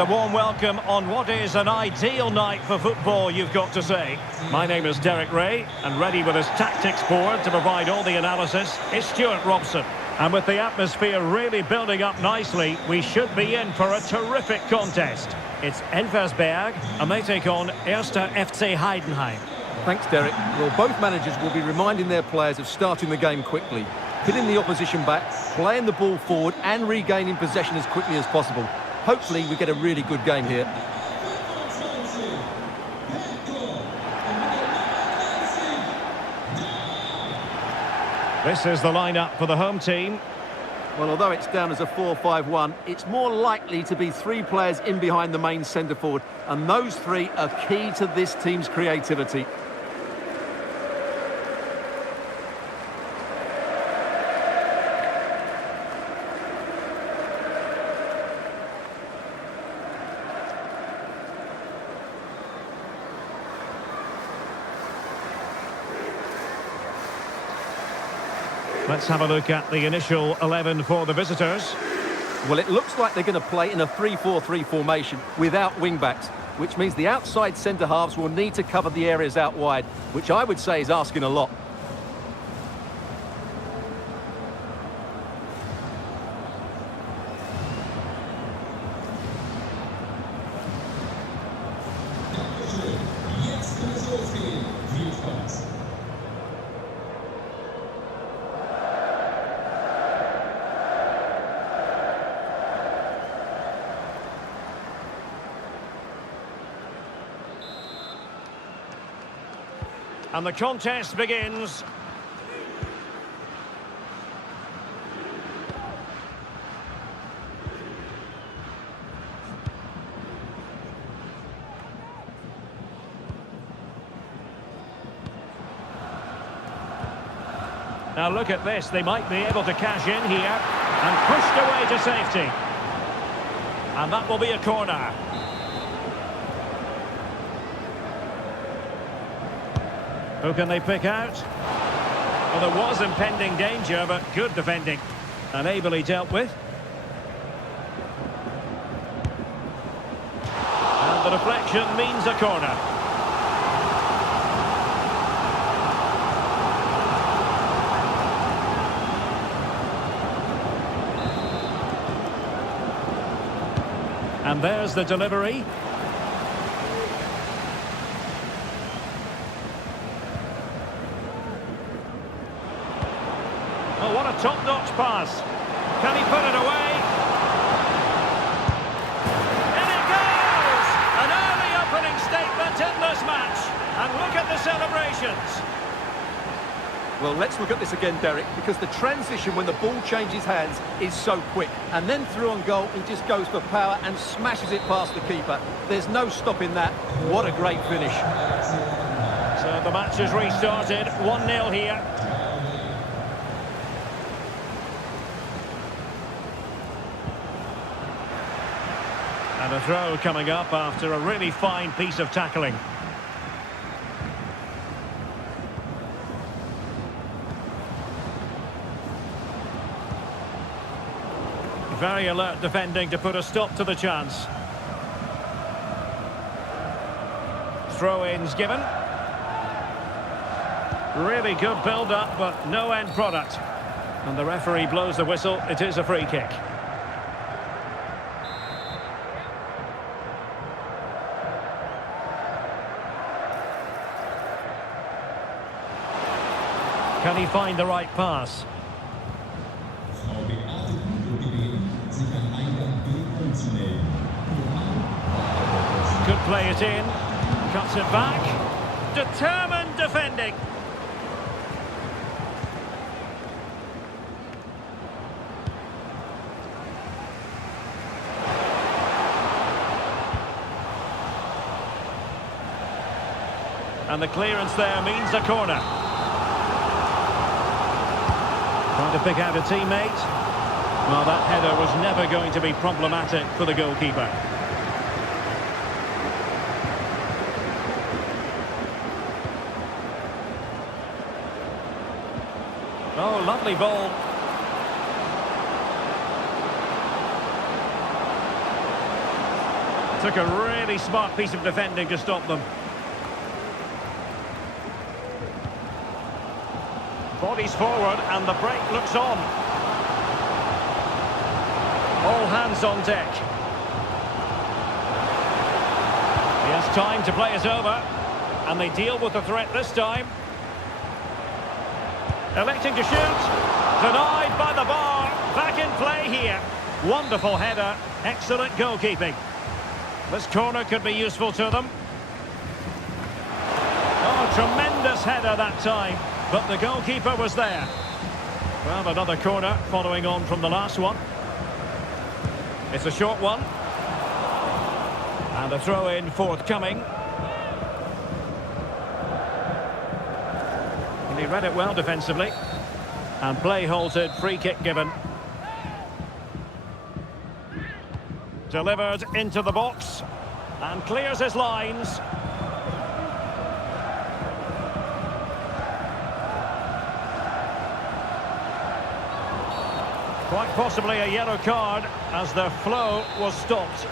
And a warm welcome on what is an ideal night for football, you've got to say. My name is Derek Ray, and ready with his tactics board to provide all the analysis is Stuart Robson. And with the atmosphere really building up nicely, we should be in for a terrific contest. It's Elversberg, and they take on FC Heidenheim. Thanks, Derek. Well, both managers will be reminding their players of starting the game quickly, hitting the opposition back, playing the ball forward and regaining possession as quickly as possible. Hopefully we get a really good game here. This is the lineup for the home team. Well, although it's down as a 4-5-1, it's more likely to be three players in behind the main centre forward, and those three are key to this team's creativity. Let's have a look at the initial 11 for the visitors. Well, it looks like they're going to play in a 3-4-3 formation without wing-backs, which means the outside centre-halves will need to cover the areas out wide, which I would say is asking a lot. And the contest begins. Now look at this, they might be able to cash in here and pushed away to safety. And that will be a corner. Who can they pick out? Well, there was impending danger, but good defending. And ably dealt with. And the deflection means a corner. And there's the delivery. Oh, what a top-notch pass. Can he put it away? In it goes! An early opening statement in this match. And look at the celebrations. Well, let's look at this again, Derek, because the transition when the ball changes hands is so quick. And then through on goal, he just goes for power and smashes it past the keeper. There's no stopping that. What a great finish. So the match has restarted. 1-0 here. And a throw coming up after a really fine piece of tackling. Very alert defending to put a stop to the chance. Throw-ins given. Really good build-up, but no end product. And the referee blows the whistle. It is a free kick. Can he find the right pass? Could play it in. Cuts it back. Determined defending. And the clearance there means a corner. Trying to pick out a teammate. Well, that header was never going to be problematic for the goalkeeper. Oh, lovely ball. Took a really smart piece of defending to stop them. Bodies forward and the break looks on. All hands on deck. He has time to play it over. And they deal with the threat this time. Electing to shoot. Denied by the bar. Back in play here. Wonderful header. Excellent goalkeeping. This corner could be useful to them. Oh, tremendous header that time. But the goalkeeper was there. Well, another corner following on from the last one. It's a short one. And a throw-in forthcoming. And he read it well defensively. And play halted, free kick given. Delivered into the box. And clears his lines. Quite possibly a yellow card as the flow was stopped.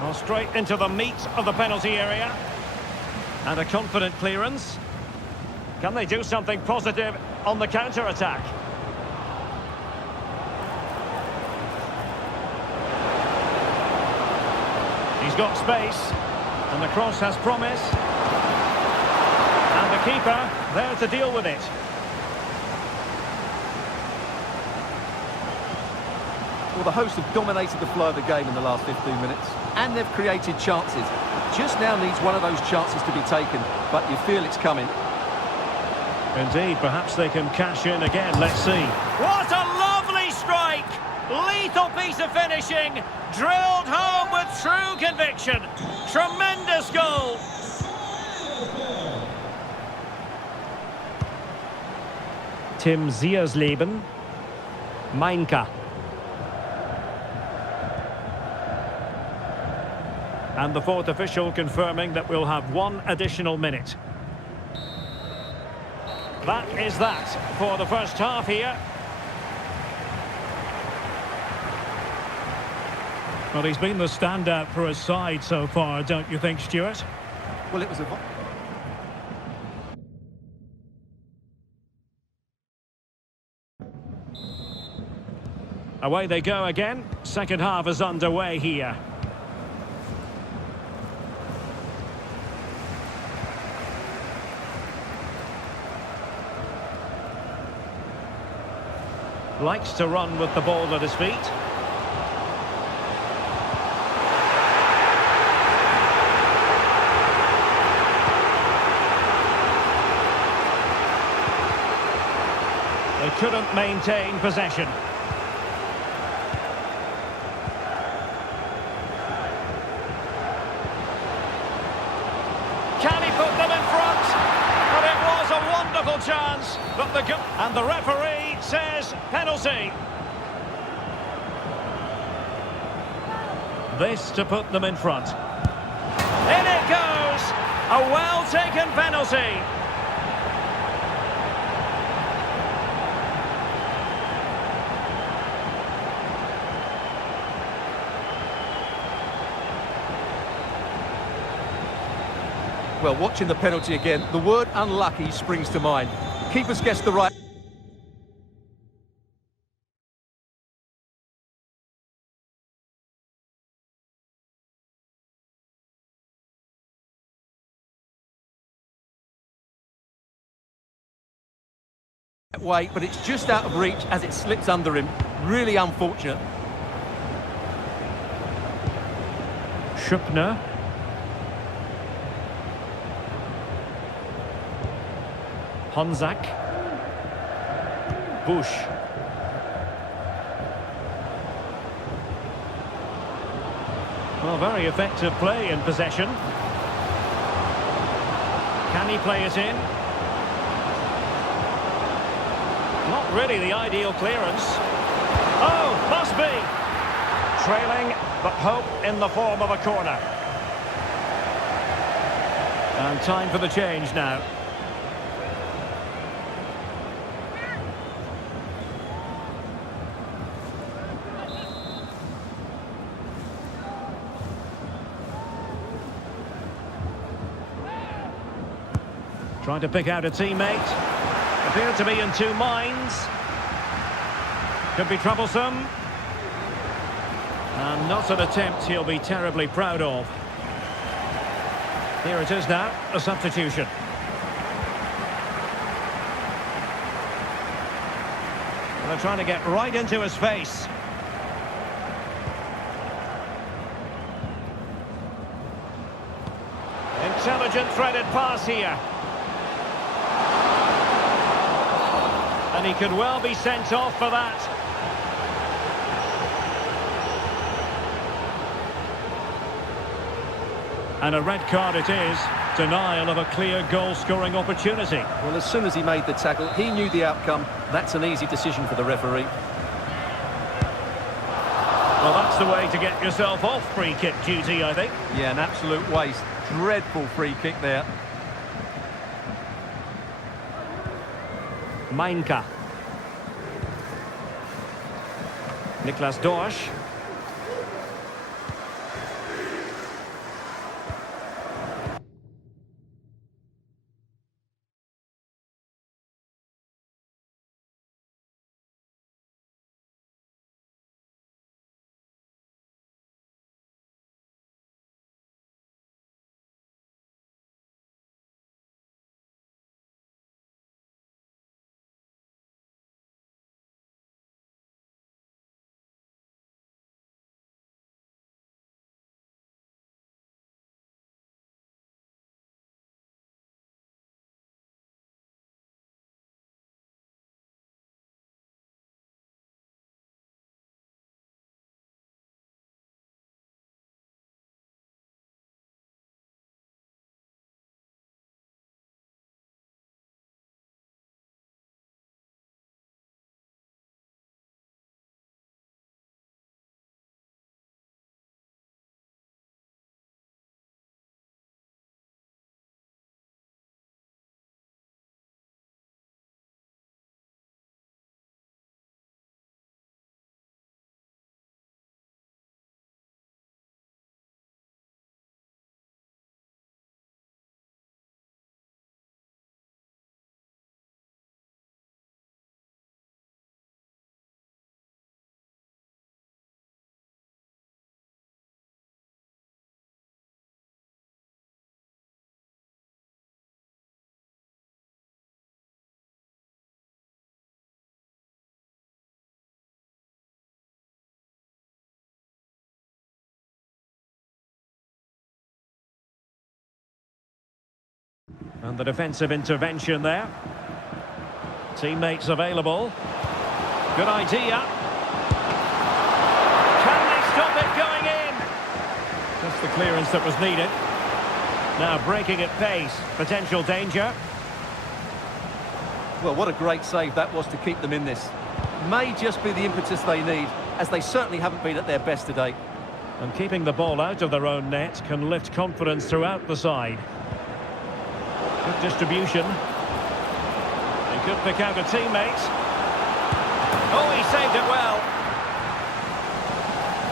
Well, straight into the meat of the penalty area. And a confident clearance. Can they do something positive on the counter-attack? He's got space. And the cross has promise. And the keeper there to deal with it. Well, the hosts have dominated the flow of the game in the last 15 minutes, and they've created chances. Just now needs one of those chances to be taken, but you feel it's coming. Indeed, perhaps they can cash in again. Let's see. What a lovely strike! Lethal piece of finishing, drilled home with true conviction. Tremendous goal. Tim Ziersleben. Meinka. And the fourth official confirming that we'll have one additional minute. That is that for the first half here. Well, he's been the standout for his side so far, don't you think, Stuart? Well, it was a... Away they go again. Second half is underway here. Likes to run with the ball at his feet. They couldn't maintain possession. Can he put them in front? But it was a wonderful chance. But the referee says penalty. This to put them in front. In it goes. A well-taken penalty. Well, watching the penalty again, the word unlucky springs to mind. Keeper's guessed the right way, but it's just out of reach as it slips under him. Really unfortunate. Schupner. Honzak. Bush. Well, very effective play in possession. Can he play it in? Not really the ideal clearance. Oh, must be! Trailing, but hope in the form of a corner. And time for the change now. Trying to pick out a teammate. Appeared to be in two minds. Could be troublesome. And not an attempt he'll be terribly proud of. Here it is now, a substitution. They're trying to get right into his face. Intelligent threaded pass here. And he could well be sent off for that. And a red card it is. Denial of a clear goal-scoring opportunity. Well, as soon as he made the tackle, he knew the outcome. That's an easy decision for the referee. Well, that's the way to get yourself off free kick duty, I think. Yeah, an absolute waste. Dreadful free kick there. Mainka. Niklas Dorsch. And the defensive intervention there. Teammates available. Good idea. Can they stop it going in? Just the clearance that was needed. Now breaking at pace. Potential danger. Well, what a great save that was to keep them in this. May just be the impetus they need, as they certainly haven't been at their best today. And keeping the ball out of their own net can lift confidence throughout the side. Good distribution. He could pick out a teammate. Oh, he saved it well.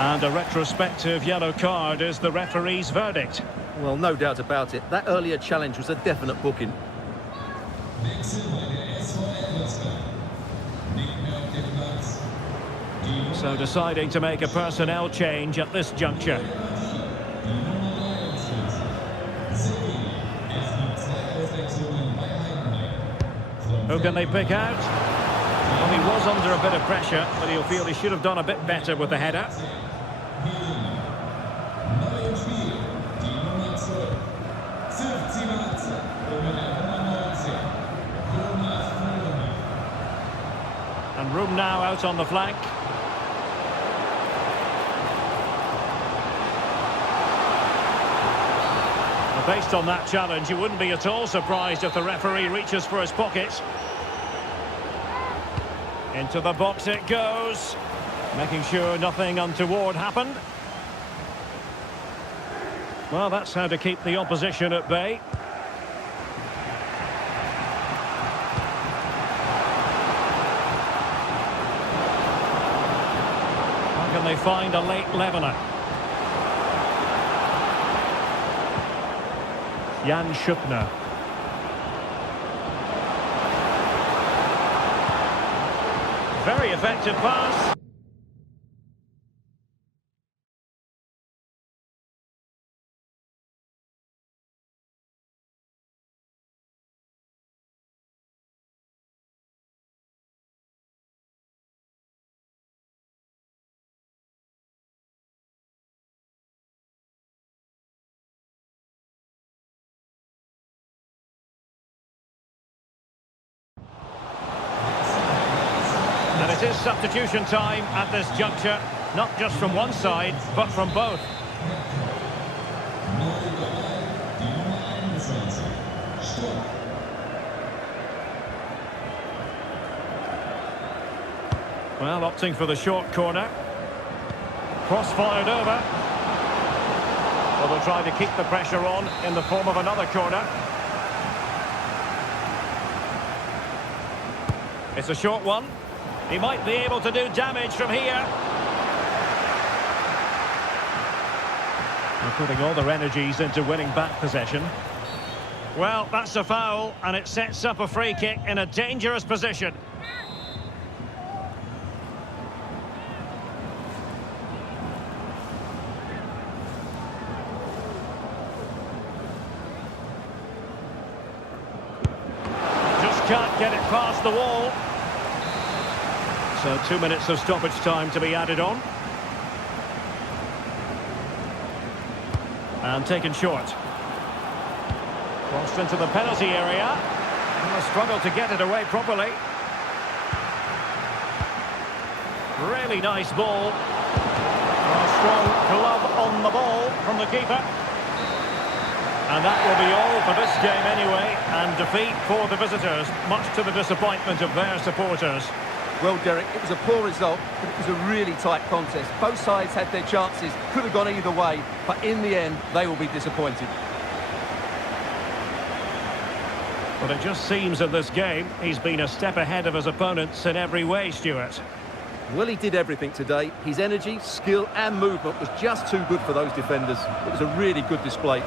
And a retrospective yellow card is the referee's verdict. Well, no doubt about it. That earlier challenge was a definite booking. So deciding to make a personnel change at this juncture. Who can they pick out? Well, he was under a bit of pressure, but he'll feel he should have done a bit better with the header. And room now out on the flank. Based on that challenge, you wouldn't be at all surprised if the referee reaches for his pocket. Into the box it goes, making sure nothing untoward happened. Well, that's how to keep the opposition at bay. How can they find a late leveller? Jan Schupner. Very effective pass. And it is substitution time at this juncture, not just from one side, but from both. Well, opting for the short corner. Cross fired over. Well, they'll try to keep the pressure on in the form of another corner. It's a short one. He might be able to do damage from here. They're putting all their energies into winning back possession. Well, that's a foul, and it sets up a free kick in a dangerous position. Just can't get it past the wall. So 2 minutes of stoppage time to be added on. And taken short. Crossed into the penalty area. And a struggle to get it away properly. Really nice ball. A strong glove on the ball from the keeper. And that will be all for this game anyway. And defeat for the visitors, much to the disappointment of their supporters. Well, Derek, it was a poor result, but it was a really tight contest. Both sides had their chances, could have gone either way, but in the end, they will be disappointed. But it just seems in this game, he's been a step ahead of his opponents in every way, Stuart. Well, he did everything today. His energy, skill and movement was just too good for those defenders. It was a really good display.